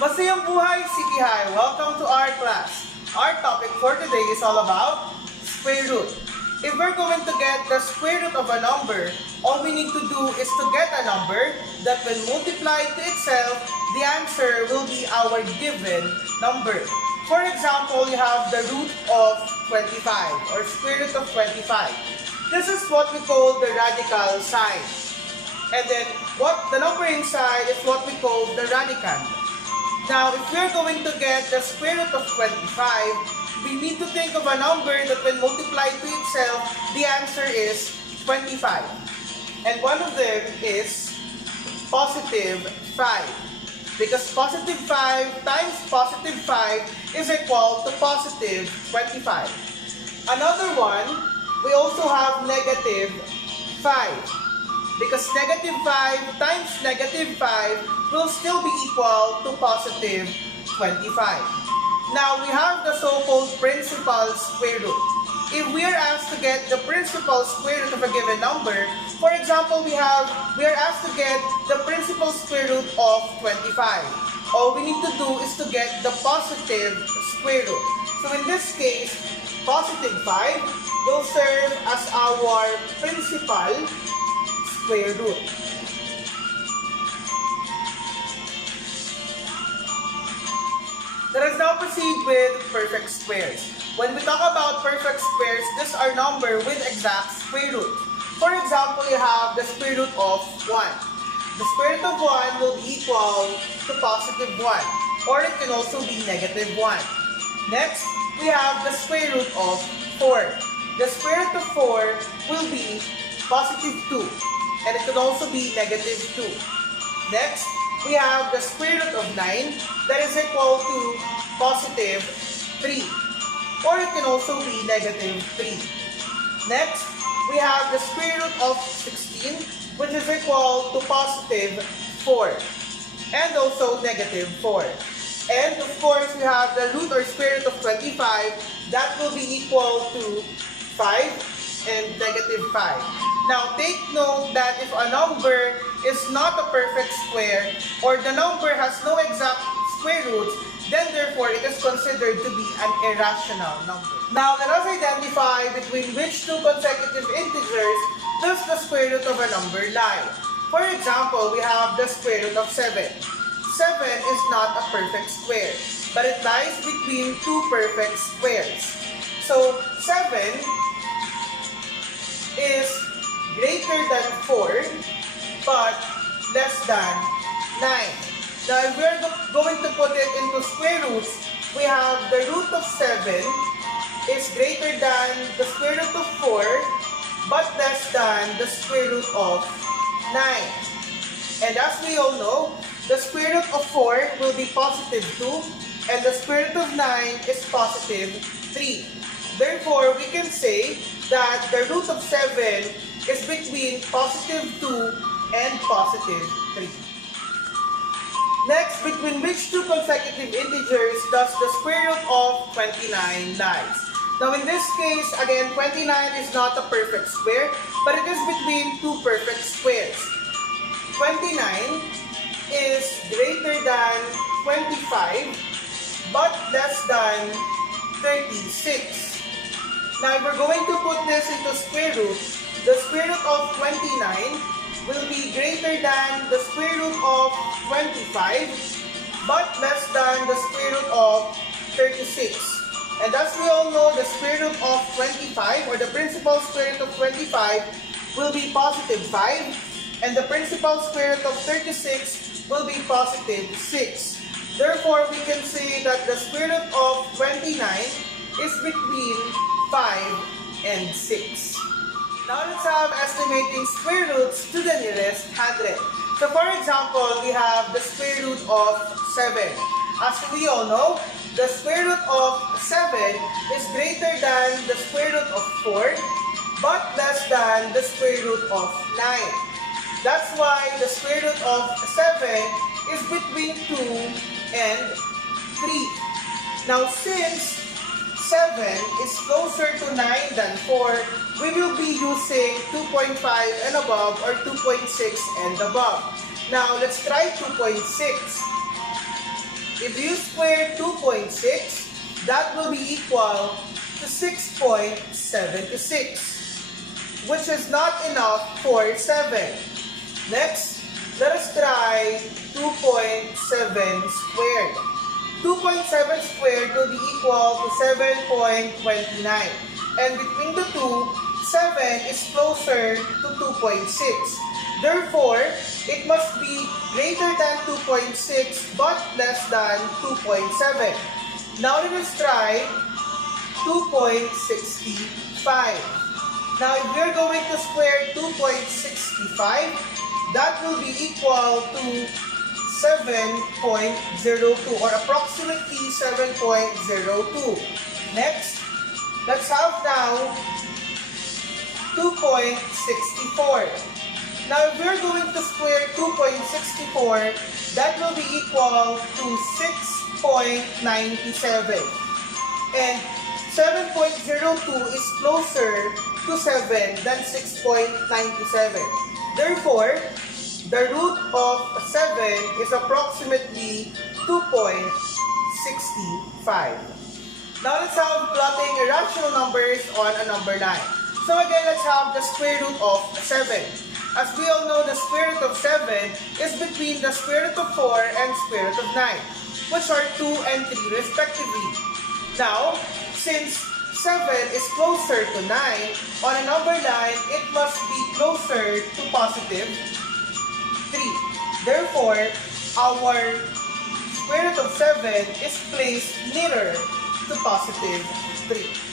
Masayang buhay, City High! Welcome to our class. Our topic for today is all about square root. If we're going to get the square root of a number, all we need to do is to get a number that when multiplied to itself, the answer will be our given number. For example, you have the root of 25 or square root of 25. This is what we call the radical sign. And then what the number inside is what we call the radicand. Now, if we're going to get the square root of 25, we need to think of a number that when multiplied to itself, the answer is 25. And one of them is positive 5. Because positive 5 times positive 5 is equal to positive 25. Another one, we also have negative 5. Because negative 5 times negative 5 will still be equal to positive 25. Now, we have the so-called principal square root. If we are asked to get the principal square root of a given number, for example, we are asked to get the principal square root of 25. All we need to do is to get the positive square root. So in this case, positive 5 will serve as our principal square root. Let us now proceed with perfect squares. When we talk about perfect squares, these are numbers with exact square root. For example, you have the square root of 1. The square root of 1 will be equal to positive 1, or it can also be negative 1. Next, we have the square root of 4. The square root of 4 will be positive 2. And it could also be negative 2. Next, we have the square root of 9 that is equal to positive 3. Or it can also be negative 3. Next, we have the square root of 16 which is equal to positive 4. And also negative 4. And of course, we have the root or square root of 25 that will be equal to 5 and negative 5. Now, take note that if a number is not a perfect square or the number has no exact square roots, then therefore it is considered to be an irrational number. Now, let us identify between which two consecutive integers does the square root of a number lie. For example, we have the square root of 7. 7 is not a perfect square, but it lies between two perfect squares. So, 7 is greater than 4, but less than 9. Now, if we're going to put it into square roots, we have the root of 7 is greater than the square root of 4, but less than the square root of 9. And as we all know, the square root of 4 will be positive 2, and the square root of 9 is positive 3. Therefore, we can say that the root of 7 is between positive 2 and positive 3. Next, between which two consecutive integers does the square root of 29 lies? Now, in this case, again, 29 is not a perfect square, but it is between two perfect squares. 29 is greater than 25, but less than 36. Now, if we're going to put this into square root, the square root of 29 will be greater than the square root of 25, but less than the square root of 36. And as we all know, the square root of 25, or the principal square root of 25, will be positive 5, and the principal square root of 36 will be positive 6. Therefore, we can say that the square root of 29 is between 5 and 6. Now let's have estimating square roots to the nearest hundred. So for example, we have the square root of 7. As we all know, the square root of 7 is greater than the square root of 4, but less than the square root of 9. That's why the square root of 7 is between 2 and 3. Now since 7 is closer to 9 than 4, we will be using 2.5 and above or 2.6 and above. Now, let's try 2.6. If you square 2.6, that will be equal to 6.76, which is not enough for 7. Next, let us try 2.7 squared. 2.7 squared will be equal to 7.29. And between the two, 7 is closer to 2.6. Therefore, it must be greater than 2.6 but less than 2.7. Now let us try 2.65. Now if we're going to square 2.65, that will be equal to 7.02 or approximately 7.02. Next, let's have now 2.64. Now if we're going to square 2.64, that will be equal to 6.97. And 7.02 is closer to 7 than 6.97. Therefore, the root of 7 is approximately 2.65. Now let's have plotting irrational numbers on a number 9. So again, let's have the square root of 7. As we all know, the square root of 7 is between the square root of 4 and square root of 9, which are 2 and 3 respectively. Now, since 7 is closer to 9, on a number 9, it must be closer to positive 3. Therefore, our square root of 7 is placed nearer to positive 3.